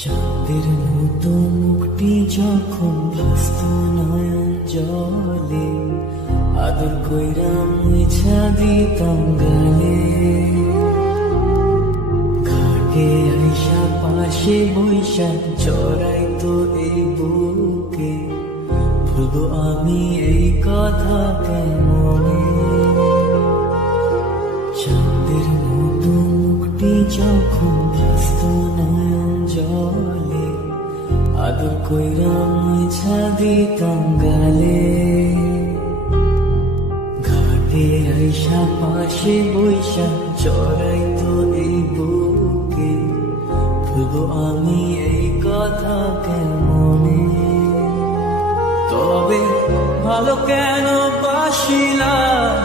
চাঁদের মতো মুখটি যখন ভাসত নয়ন জলে, আদর কইরা মুছা দিতাম গালে। ঘাটে আইসা পাশে বৈশা জড়াইতো এই বুকে, ভুলবো আমি এই কথা কেমনে। চাঁদের মতো মুখটি যখন ভাসত নয়ন জলে, আদর কইরা মুছা দিতাম গালে। ঘাটে আইসা পাশে বৈশা জড়াইতো এই বুকে, ভুলবো আমি এই কথা কেমনে। তবে ভালো কেন বাসিলা,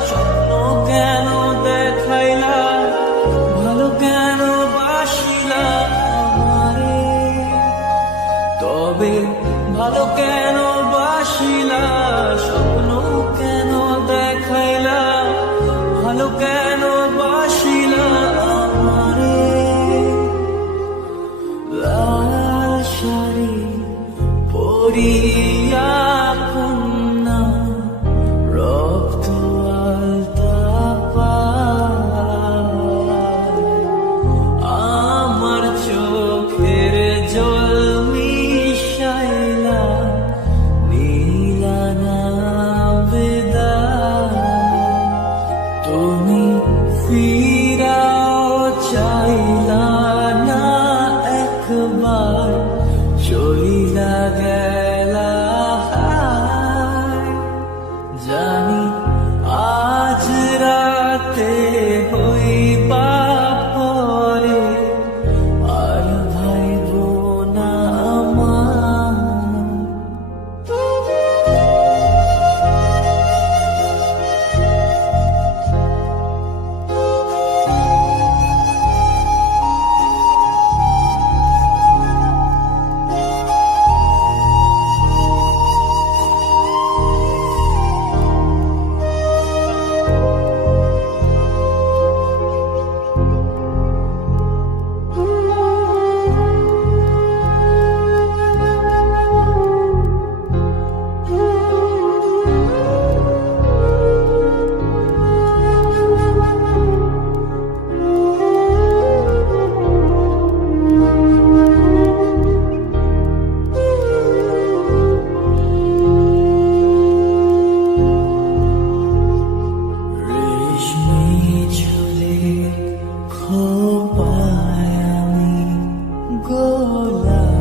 স্বপ্ন কেন দেখাইলা, ভালো কেন বাসিলা আমারে। তবে ভালো কেন বাসিলা, স্বপ্ন কেন দেখাইলা, ভালো কেন বাসিলা আমারে। লাল শাড়ি পরিয়া কন্যা, রক্ত আলতা পায়, আমার চোখের জল মিশাইলা নীলা না বিদায়। তুমি ফিরাও চাইলা না একবার, চইলা গেলা হায়। জানি আজ রাতে হইবা পরে, আর ভাইব না আমার। খোপায় আমি গোলাপকে